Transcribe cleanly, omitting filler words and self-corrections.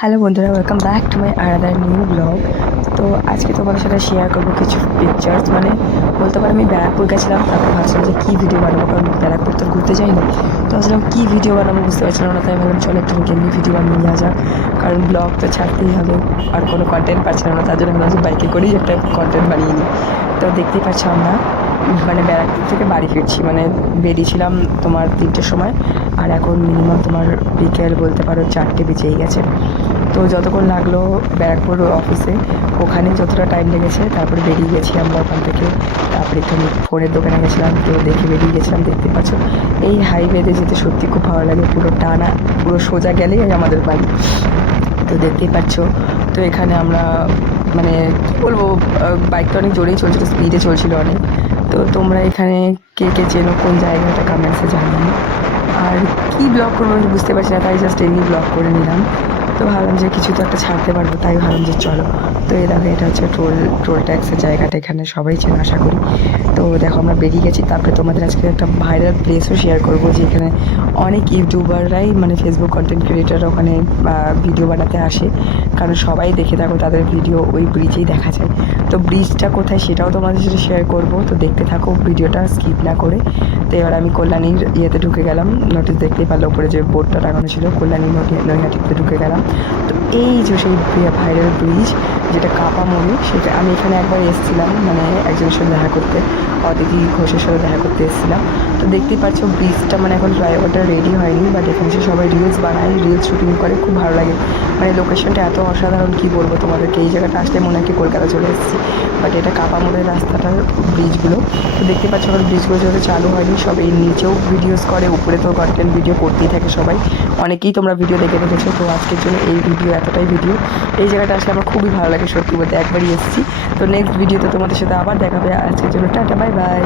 Hello বন্ধুরা, welcome back to my another new blog. তো আজকে তোমাদের সাথে শেয়ার করবো কিছু পিকচার্স, মানে বলতে পারো আমি ব্যারাকপুর গেছিলাম। তারপরে ভাবছিলাম যে কী ভিডিও বানাবো, কারণ ব্যারাকপুর তো ঘুরতে যাইনি। তো ভাবছিলাম কী ভিডিও বানাবো, বুঝতে পারছিলাম না। তাই ভাবলাম চলো একটু গেমনি ভিডিও বানিয়ে নেওয়া যাক, কারণ ব্লগ তো ছাড়তেই হবে। আর কোনো কন্টেন্ট পাচ্ছিলাম না, তার জন্য ভাবলাম যে বাইকে করেই একটা কন্টেন্ট বানিয়ে নিই। তো দেখতেই পাচ্ছ আমরা মানে ব্যারাকপুর থেকে বাড়ি ফিরছি, মানে বেরিয়েছিলাম তোমার 3টের সময়, আর এখন মিনিমাম তোমার বিকেল বলতে পারো 4টে বেজেই গেছে। তো যতক্ষণ লাগলো ব্যারাকপুর অফিসে, ওখানে যতটা টাইম লেগেছে, তারপরে বেরিয়ে গেছি আমরা ওখান থেকে। তারপরে একটু ফোনের দোকানে গেছিলাম, তো দেখে বেরিয়ে গেছিলাম। দেখতে পাচ্ছ এই হাইওয়েতে যেতে সত্যি খুব ভালো লাগে, পুরো টানা, পুরো সোজা গেলেই আমাদের বাড়ি। তো দেখতেই পাচ্ছ, তো এখানে আমরা মানে কী বলবো, বাইকটা অনেক জোরেই চলছিল, স্পিডে চলছিল অনেক। তো তোমরা এখানে কে কে চেনো কোন জায়গাটা কমেন্টসে জানিও। আর কী ব্লগ করবো আমি বুঝতে পারছি না, তাই জাস্ট এমনি ব্লগ করে নিলাম। তো ভাবলাম যে কিছু তো একটা ছাড়তে পারবো, তাই ভাবলাম যে চলো। তো এই দেখো, এটা হচ্ছে টোল ট্যাক্সের জায়গাটা, এখানে সবাই চেনে আশা করি। তো দেখো আমরা বেরিয়ে গেছি। তারপরে তোমাদের আজকে একটা ভাইরাল প্লেসও শেয়ার করবো, যে এখানে অনেক ইউটিউবাররাই মানে ফেসবুক কন্টেন্ট ক্রিয়েটাররা ওখানে ভিডিও বানাতে আসে, কারণ সবাই দেখে থাকো তাদের ভিডিও ওই ব্রিজেই দেখা যায়। তো ব্রিজটা কোথায় সেটাও তোমাদের সাথে শেয়ার করবো, তো দেখতে থাকো ভিডিওটা স্কিপ না করে। তো এবার আমি কল্যাণীর ইয়েতে ঢুকে গেলাম। নোটিস দেখতেই পারলো উপরে যে বোর্ডটা টাঙানো ছিল, কল্যাণী নৈহাটিতে ঢুকে গেলাম। তো এই যে সেই ভাইরাল ব্রিজ, যেটা কাপা মোড়ে, সেটা আমি এখানে একবার এসেছিলাম, মানে একজনের সাথে দেখা করতে, অদিতি ঘোষের সাথে দেখা করতে এসেছিলাম। তো দেখতেই পাচ্ছ ব্রিজটা মানে এখন ফ্লাইওভারটা রেডি হয়নি, বাট এখানে এসে সবাই রিলস বানায়, রিলস শুটিং করে, খুব ভালো লাগে। মানে লোকেশনটা এত অসাধারণ, কী বলবো তোমাদেরকে, এই জায়গাটা আসলে মনে হয় কি কলকাতা চলে এসেছি। বাট এটা কাপা মোড়ের রাস্তাটার ব্রিজগুলো। তো দেখতে পাচ্ছ এখন ব্রিজগুলো যেহেতু চালু হয়নি, সব এই নিচেও ভিডিওস করে, উপরে তো কন্টেন্ট ভিডিও করতেই থাকে সবাই। অনেকেই তোমরা ভিডিও দেখে রেখেছো। তো আজকের জন্য এই ভিডিও, এতটাই ভিডিও। এই জায়গাটা আসলে আমার খুবই ভালো লাগে, সত্যি বলতে একবারই এসেছি। তো নেক্সট ভিডিওতে তোমাদের সাথে আবার দেখাবে। আজকের জন্য টাটা, বাই বাই।